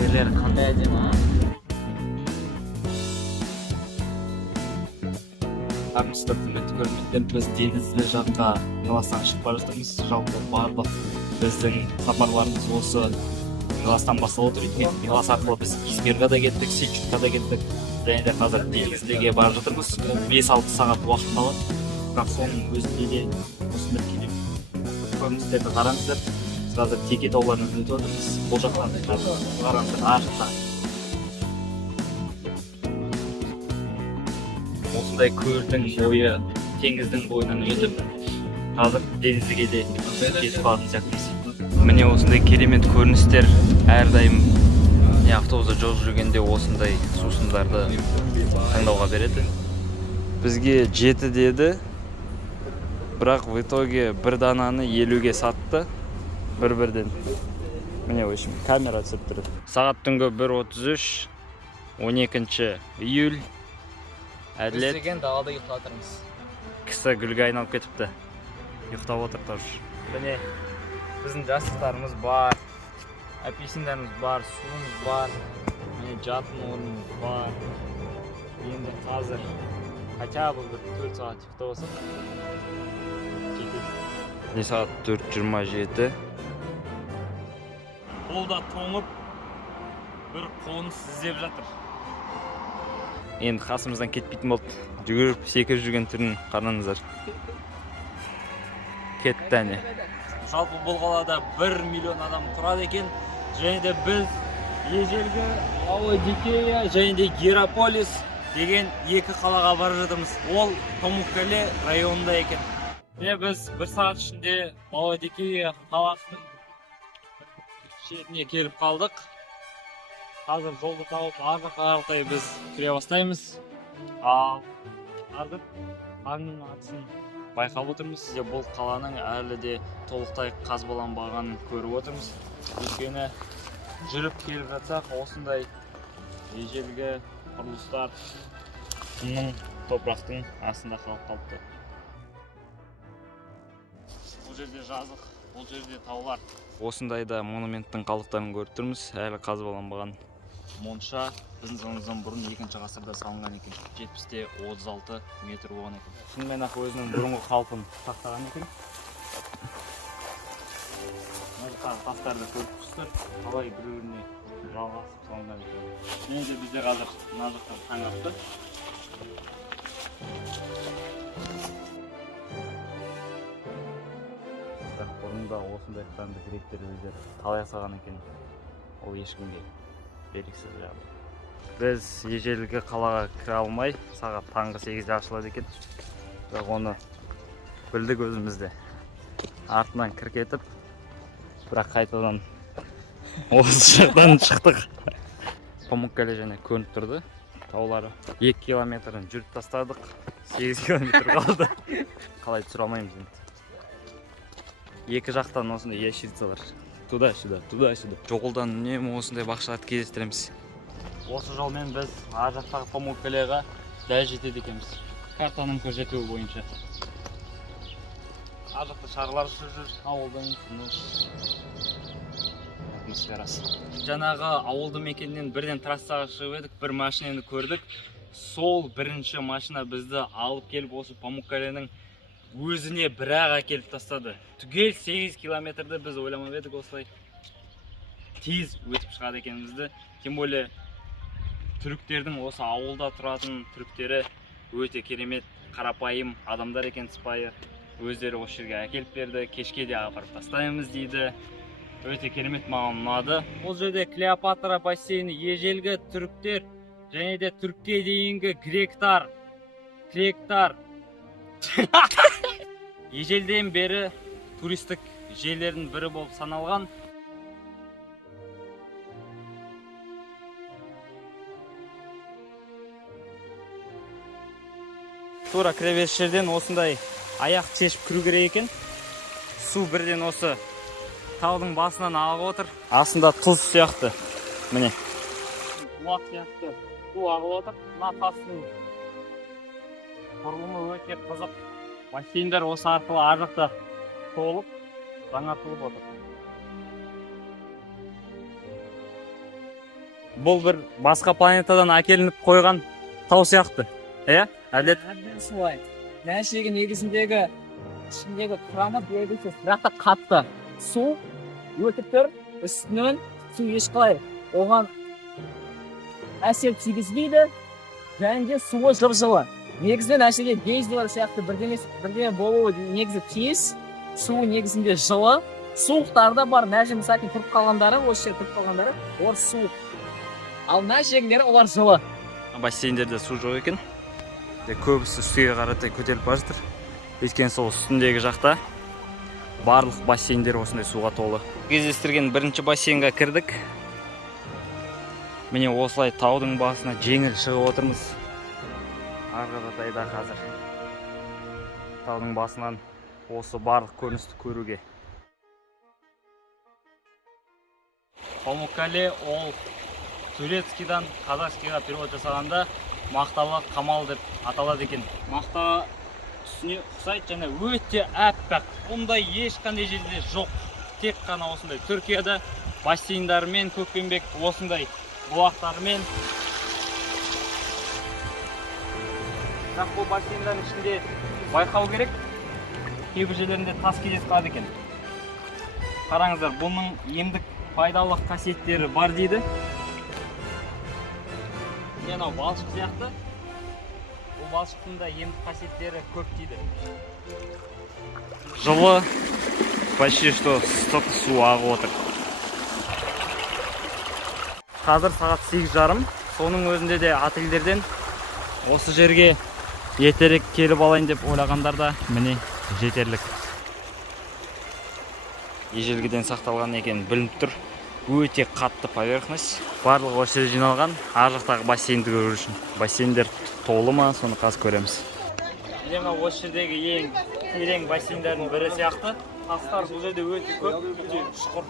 жерлер қандай әдемі, а? Армысыздар, құрметті көрермендер, біз Денізлі жаққа Миластан шығып бара жатырмыз. Жалпы барлық біздің сапарларымыз осы Миластан басталып отыр. Милас арқылы біз Измирға да кеттік, Сельчукқа да кеттік. Және де қазір Денізліге бара жатырмыз. 5-6 сағат уақыт алады. Бірақ соның өзінде де осындай келіп көріністерді қараңыздар. Біз қазір Теке тауларынан өтіп отырмыз. Бұл жақтан қараңыздар, арқылы. Осындай көлдің бойы, теңіздің бойынан өтіп, қазір Денізліге де кетіп қалатын сияқтымыз. Міне осындай керемет көріністер әрдайым автобуста жол жүргенде осындай сусындарды таңдауға береді. Бізге 7 деді, бірақ в итоге бір дананы 50-ге сатты. Бір-бірден. Міне өшім, камера түсіп тұр. Сағат түнгі 1:33, 12 июль. Әділет. Біз деген далада ұйықтатырмыз. Кісі гүлге айналып кетіпті. Ұйықтап отыр тоже. Міне біздің жастықтарымыз бар, апельсиндарымыз бар, суымыз бар, міне жатын орнымыз бар. Енді қазір хотя бы бір 4 сағат ұйықтап болсақ жетеді. Міне сағат 4:27. Қолда тоңып бір қоныс іздеп жатыр. Енді қасымыздан кетпейтін болды. Жүгіріп, секіріп жүрген түрін қараңыздар. Кетті әне. Жалпы бұл қалада 1 миллион адам тұрады екен. Және де біз ежелгі Лаодикея және де Гераполис деген 2 қалаға бара жатырмыз. Ол Памуккале районында екен. Міне біз 1 сағат ішінде Лаодикея қаласының шетіне келіп қалдық. Қазір жолды тауып, арғы қарақтай біз кіре бастаймыз. Ал ардып аңның атысын байқап отырмыз. Бұл қаланың әлі де толықтай қазбаланбағанын көріп отырмыз. Өйткені жүріп келіп жатсақ, осындай ежелгі құрылыстар құмның, топырақтың астында қалып қалыпты. Бұл жерде жазық, бұл жерде таулар. Осындайда монументтің қалдықтарын көріп тұрмыз. Әлі қазбаланбаған монша біздің заманымыздан бұрын 2-ші ғасырда салынған екен. 70-36 метр болған екен. Шынымен ақ өзінің бұрынғы қалпын сақтаған екен. Тастарды көріп тұрсыздар, қалай бір-біріне жалғасып салынған екен. Және де бізде қазір мына жақтан таң атты. Бірақ бұрында осындай храмды гректер өздері қалай жасаған екен, ол ешкімге белгісіз жағы. Біз ежелгі қалаға кіре алмай, сағат таңғы 8-де ашылады екен. Бірақ оны білдік өзімізде. Артынан кір кетіп, бірақ қайтадан осы жақтан шықтық. Памуккале және көрініп тұрды таулары. 2 километрін жүріп тастадық, 8 километр қалды. Қалай түсіре алмаймыз енді. 2 жақтан осындай ящицалар. Туда-сюда, туда-сюда. Жолдан үнемі осындай бақшаларды кездестіреміз. Осы жолмен біз ар жақтағы Памуккалеға дәл жетеді екенбіз. Картаның көрсетуі бойынша. Ар жақта шарлар ұшып жүр, ауылдың тыныш атмосферасы. Жаңағы ауылды мекеннен бірден трассаға шығып едік, бір машинаны көрдік. Сол бірінші машина бізді алып келіп осы Памуккаленің өзіне бірақ әкеліп тастады. Түгел 8 километрді біз ойламап едік осылай тез өтіп шығады екенімізді. Тем более түріктердің осы ауылда тұратын түріктері өте керемет, қарапайым адамдар екен, сыпайы. Өздері осы жерге әкеліп берді, кешке де апарып тастаймыз дейді. Өте керемет, маған ұнады. Бұл жерде Клеопатра бассейні, ежелгі түріктер және де түрікке дейінгі гректар. Ежелден бері туристік жерлердің бірі болып саналған. Тура кіреберіс жерден осындай аяқ шешіп кіру керек екен. Су бірден осы таудың басынан ағып отыр. Астында тұз сияқты. Міне. Бұлақ сияқты су ағып отыр. Мына тастың құрылымы өте қызық. Бассейндер осы арқылы ар жақта толып, жаңартылып отыр. бұл бір басқа планетадан әкелініп қойған тау сияқты. Әділет? Әділет солай. Нәшегі негізіндегі ішіндегі құрамы белгісіз, бірақ та қатты. Су өтіп тұр, үстінен су ешқалай оған әсер тигізбейді, және де суы жып-жылы. Негізінен әшеге гейзерлер сияқты бірдеме болуы негізі тиіс. Суы негізінде жылы. Суықтарда бар, нәжі мысалы тұрып қалғандары, осы жер тұрып қалғандары, олар суық. Ал нәжегілері олар жылы. Бассейндерде су жоқ екен. Көбісі үстіге қаратай көтеріліп бара жатыр. Өйткені сол үстіндегі жақта барлық бассейндер осындай суға толы. Кездестірген бірінші бассейнге кірдік. Міне осылай таудың басына жеңіл шығып отырмыз. Арғадатайда қазір таудың басынан осы барлық көріністі көруге. Памуккале ол турецкийдан казахскийға перевод жасағанда мақталы қамал деп аталады екен. Мақтаға үстіне ұқсайды және өте әппақ. Ондай ешқандай жерде жоқ. Тек қана осындай Түркияда бассейндармен, көкпеңбек осындай бұлақтармен. Бірақ бұл бассейндардың ішінде байқау керек, кейбір жерлерінде тас кездесіп қалады екен. Қараңыздар, бұның емдік пайдалы қасиеттері бар дейді. Анау балшық сияқты. Бұл балшықтың да емдік қасиеттері көп дейді. Жылы почти что ыстық су ағып отыр. Қазір сағат 8:30. Соның өзінде де отельдерден осы жерге етерек келіп алайын деп ойлағандар да міне жетерлік. Ежелгіден сақталған екен білініп тұр. Өте қатты поверхность. Барлығы осы жерде жиналған. Ар жақтағы бассейнді көру үшін. Бассейндер толы ма, соны қазір көреміз. Міне осы жердегі ең терең бассейндердің бірі сияқты. Тастар бұл жерде өте көп, өте шұқыр.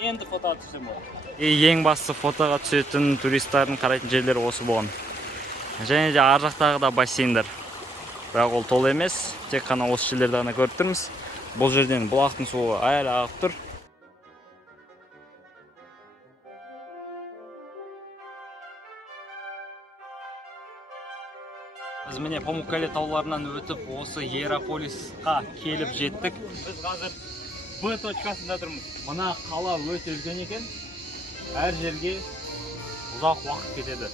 Енді фотоға түсем ол. Ең басты фотоға түсетін туристардың қарайтын жерлері осы болған. Және де ар жақтағы да бассейндер. Бірақ ол толы емес, тек қана осы жерлерді ғана көріп тұрмыз. Бұл жерден бұлақтың суы әлі ағып тұр. Біз міне Памуккале тауларынан өтіп, осы Иераполисқа келіп жеттік. Біз қазір Б точкасында тұрмыз. Мына қала өте үлкен екен. Әр жерге ұзақ уақыт кетеді.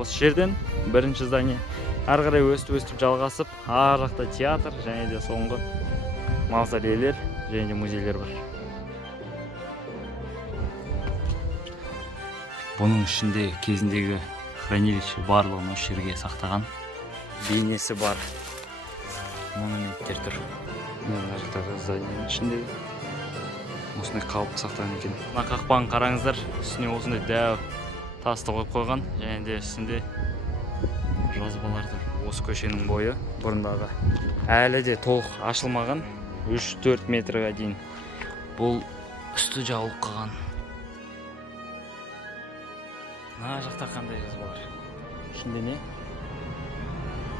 Осы жерден бірінші здание ары қарай өстіп жалғасып, ар жақта театр және де соңғы мавзолейлер және де музейлер бар. Бұның ішінде кезіндегі хранилище барлығын осы жерге сақтаған. Бейнесі бар монументтер тұр. Мына жақтағы зданиенің ішінде осындай қалып сақтаған екен. Мына қақпағын қараңыздар, үстіне осындай дәу тасты қойып қойған және де үстінде жазбалар тұр. Осы көшенің бойы бұрындағы әлі де толық ашылмаған 3-4 метрге дейін. Бұл үсті жауып қалған. Мына жақта қандай жазбалар? Ішінде не?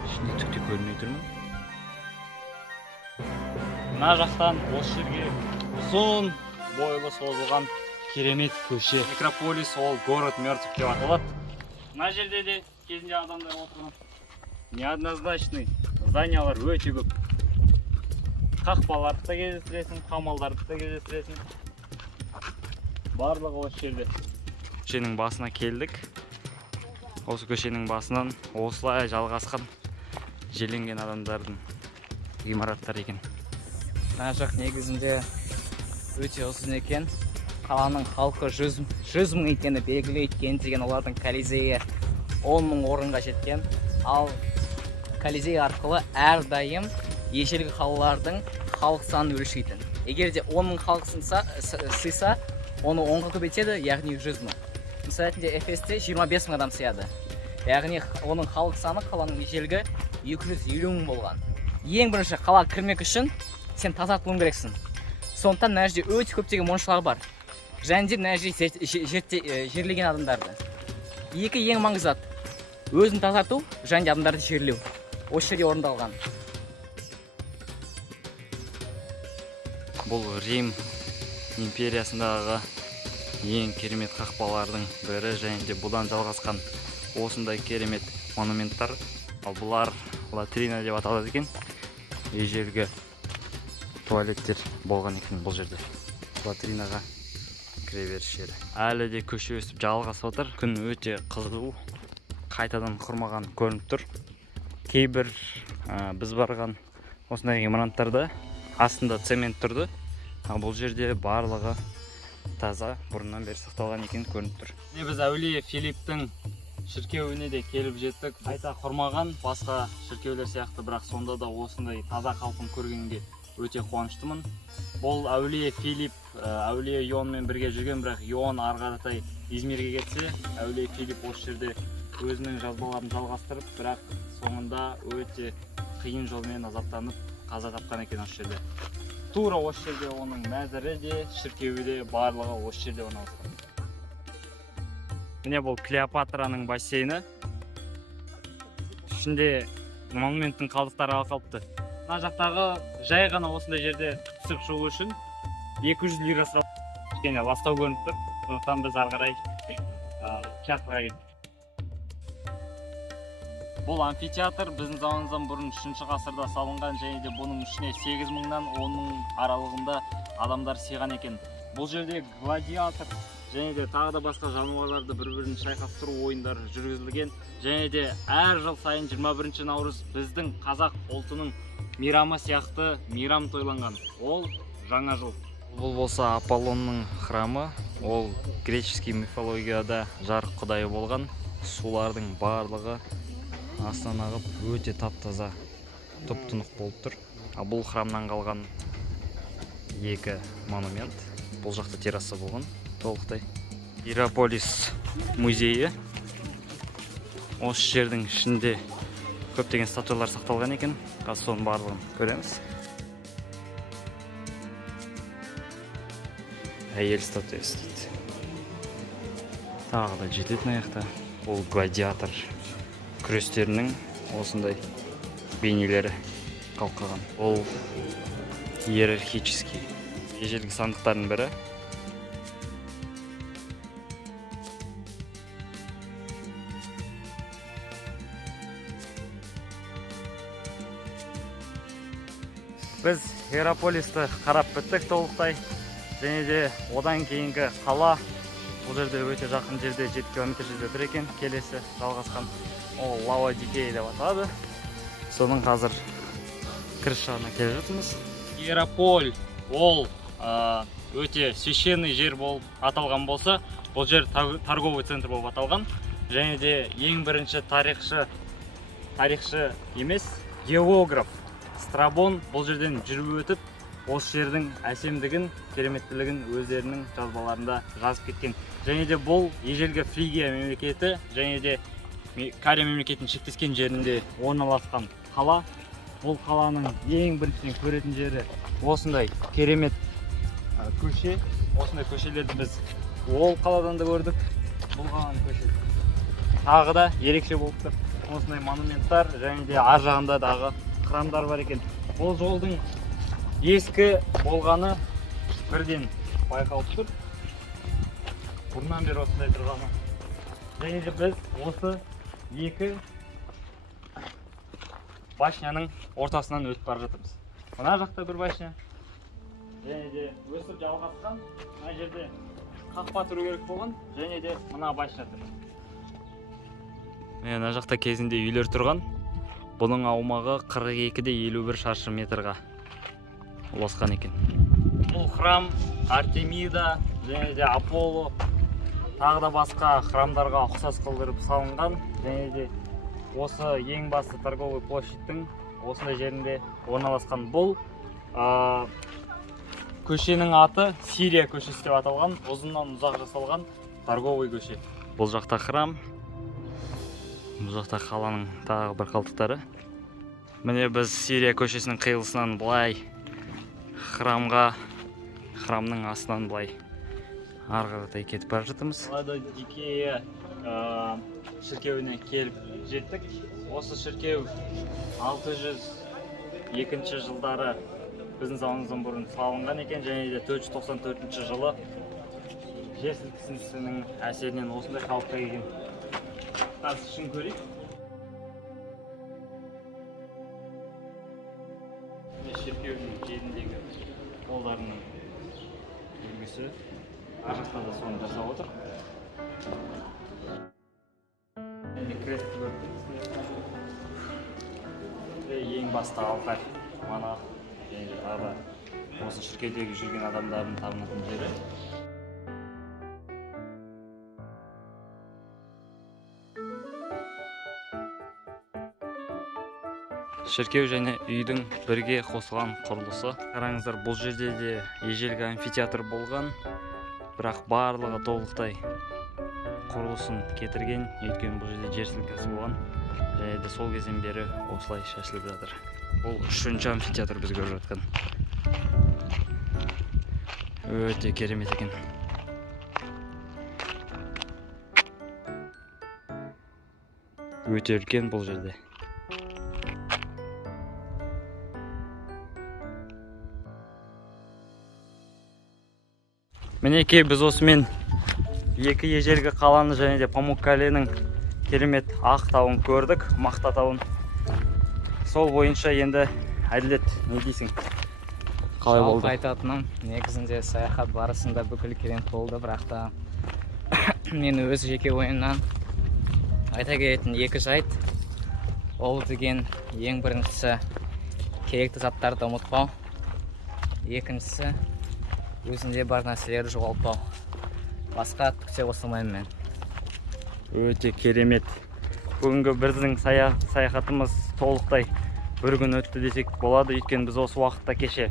Ішінде түк те көрмей тұрмын. Мына жақтан осы жерге ұзын бойлы созылған керемет көше. Некрополис ол город мертвых деп аталады. Мына жерде де кезінде адамдар отырған. Неоднозначный зданиялар өте көп. Қақпаларды да кездестіресің, қамалдарды да кездестіресің. Барлығы осы жерде. Көшенің басына келдік. Осы көшенің басынан осылай жалғасқан желенген адамдардың ғимараттар екен. Мына жақ негізінде өте ұзын екен. Қаланың халқы 100 мың екені белгілі еткен деген олардың Колизейі 10 мың орынға жеткен. Ал Колизей арқылы әрдайым ежелгі қалалардың халық санын өлшейтін. Егер де 10 мың халық сыйса, оны 10-ға көбейтеді, яғни 100 мың. Мысалы ретінде Эфесте 25 мың адам сыяды. Яғни оның халық саны қаланың ежелгі 250 мың болған. Ең бірінші қалаға кірмек үшін сен тазартылуың керексің. Сондықтан мына жерде өте көптеген моншылар бар. Және де мына жерде жерлеген адамдарды. Екі ең маңызды зат. Өзін тазарту және де адамдарды жерлеу. Осы жерде орындалған. Бұл Рим империясындағы ең керемет қақпалардың бірі, және де бұдан жалғасқан осындай керемет монументтар. Ал бұлар латрина деп аталады екен. Ежелгі туалеттер болған екен бұл жерде. Латринаға кіреберіс жері. Әлі де көше өсіп жалғасып отыр. Күн өте қызғылт, қайтадан құрмаған көрініп тұр. Кейбір біз барған осындай ғимараттарда астында цемент тұрды. Бұл жерде барлығы таза, бұрыннан бері сақталған екен көрініп тұр. Біз әулие Филипптің шіркеуіне де келіп жеттік. Қайта құрмаған басқа шіркеулер сияқты, бірақ сонда да осындай таза қалпын көргенге өте қуаныштымын. Бұл әулие Филипп әулие Йонмен бірге жүрген, бірақ Йон ары қаратай Измирге кетсе, әулие Филипп осы жерде өзінің жазбаларын жалғастырып, бірақ соңында өте қиын жолмен азаптанып қаза тапқан екен осы жерде. Тура осы жерде оның мәзірі де, шіркеуі де барлығы осы жерде орналасқан. Міне бұл Клеопатраның бассейні. Ішінде монументтің қалдықтары қалыпты. Мына жақтағы жай ғана осындай жерде түсіп шығу үшін 200 лира сұрап, кішкене ластау көрініп тұр. Сондықтан біз ары қарай театрға келдік. Бұл амфитеатр біздің заманымыздан бұрын 3-ші ғасырда салынған, және де бұның ішіне 8 мыңнан 10 мың аралығында адамдар сыйған екен. Бұл жерде гладиатор және де тағы да басқа жануарларды бір-бірін шайқастыру ойындары жүргізілген, және де әр жыл сайын 21 наурыз біздің қазақ ұлтының мейрамы сияқты мейрам тойланған. Ол жаңа жыл. Бұл болса Аполлонның храмы. Ол греческий мифологияда жарық құдайы болған. Сулардың барлығы астынан ағып өте тап-таза, тұп-тұнық болып тұр. Бұл храмнан қалған екі монумент. Бұл жақта терраса болған толықтай. Иераполис музейі. Осы жердің ішінде көптеген статуялар сақталған екен. Қазір соның барлығын көреміз. Әйел статуясы дейді. Тағы да жететін аяқта. Бұл гладиатор күрестерінің осындай бейнелері қалқаған. Ол иерархический ежелгі сандықтардың бірі. Біз Иераполисті қарап біттік толықтай, және де одан кейінгі қала бұл жерде өте жақын жерде 7 км жерде тұр екен. Келесі жалғасқан ол Лаодикея деп аталады. Соның қазір кіріс жағына келе жатырмыз. Иераполь ол өте священный жер болып аталған болса, бұл жер торговый центр болып аталған, және де ең бірінші тарихшы емес, географ Страбон бұл жерден жүріп өтіп, осы жердің әсемдігін, кереметтілігін өздерінің жазбаларында жазып кеткен. Және де бұл ежелгі Фригия мемлекеті, және де Кария мемлекетінің шектескен жерінде орналасқан қала. Бұл қаланың ең біріншіден көретін жері осындай керемет көше. Осындай көшелерді біз ол қаладан да көрдік. Бұл қаланың көшесі тағы да ерекше болып тұр. Осындай монументтар, және де ар жағында дағы храмдар бар екен. Бұл жолдың ескі болғаны бірден байқалып тұр. Бұрыннан бері осындай тұрғаны. Және де біз осы екі башняның ортасынан өтіп бара жатырмыз. Мына жақта бір башня, және де өсіп жалғасқан. Мына жерде қақпа тұру керек болған, және де мына башня тұр. Мына жақта кезінде үйлер тұрған. Бұның аумағы 42-де 51 шаршы метрға ұласқан екен. Бұл храм Артемида, және де Аполло, тағы да басқа храмдарға ұқсас қылдырып салынған, және де осы ең басты торговый площадьтың осындай жерінде орналасқан. Бұл көшенің аты Сирия көшесі деп аталған, ұзыннан ұзақ жасалған торговый көше. Бұл жақта храм, бұл жақта қаланың тағы бір қалдықтары. Міне біз Сирия көшесінің қиылысынан бұлай храмның астынан бұлай арғарытай кетіп бара жатырмыз. Лаодикея шіркеуіне келіп жеттік. Осы шіркеу 602 жылдары біздің заманымыздан бұрын салынған екен, және де 494 жылы жер сілкінісінің әсерінен осындай қалыпқа келген. Қазір шын көрейік. Шіркеудің жеріндегі қолдарының үлгісі. Ар жақта да соны жасап отыр. Крестті көрдіңіз. Ең басты алтарь, монах, және тағы осы шіркеудегі жүрген адамдардың табынатын жері. Шіркеу және үйдің бірге қосылған құрылысы. Қараңыздар, бұл жерде де ежелгі амфитеатр болған, бірақ барлығы толықтай құрылысын кетірген, өйткені бұл жерде жер сілкінісі болған, және де сол кезден бері осылай шешіліп жатыр. Бұл 3-ші амфитеатр біз көріп жатқан. Өте керемет екен. Өте үлкен бұл жерде. Мінекей біз осымен екі ежелгі қаланы және де Памуккаленің керемет ақ тауын көрдік, мақта тауын. Сол бойынша енді Әділет, не дейсің? Қалай болды? Жалпы айтатыным, негізінде саяхат барысында бүкіл керемет болды, бірақ та мен өз жеке ойымнан айта кететін екі жайт. Ол деген ең біріншісі керекті заттарды ұмытпау. Екіншісі өзінде бар нәрселерді жоғалтпау. Басқа түкте қосылмаймын мен. Өте керемет. Бүгінгі біздің саяхатымыз толықтай бір күн өтті десек болады, өйткені біз осы уақытта кеше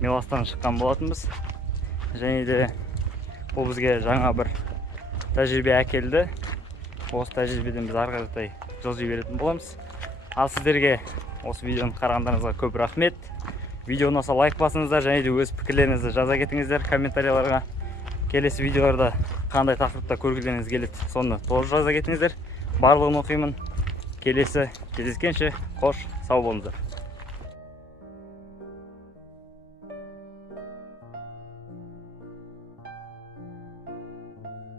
Миластан шыққан болатынбыз. Және де бұл бізге жаңа бір тәжірибе әкелді. Осы тәжірибеден біз ары қаратай жылжи беретін боламыз. Ал сіздерге осы видеоны қарағандарыңызға көп рахмет. Видеоны ұнаса лайк басыңыздар, және де өз пікірлеріңізді жаза кетіңіздер комментарияларға. Келесі видеоларда қандай тақырыпта көргілеріңіз келеді, соны тоже жаза кетіңіздер. Барлығын оқимын. Келесі кездескенше қош, сау болыңыздар.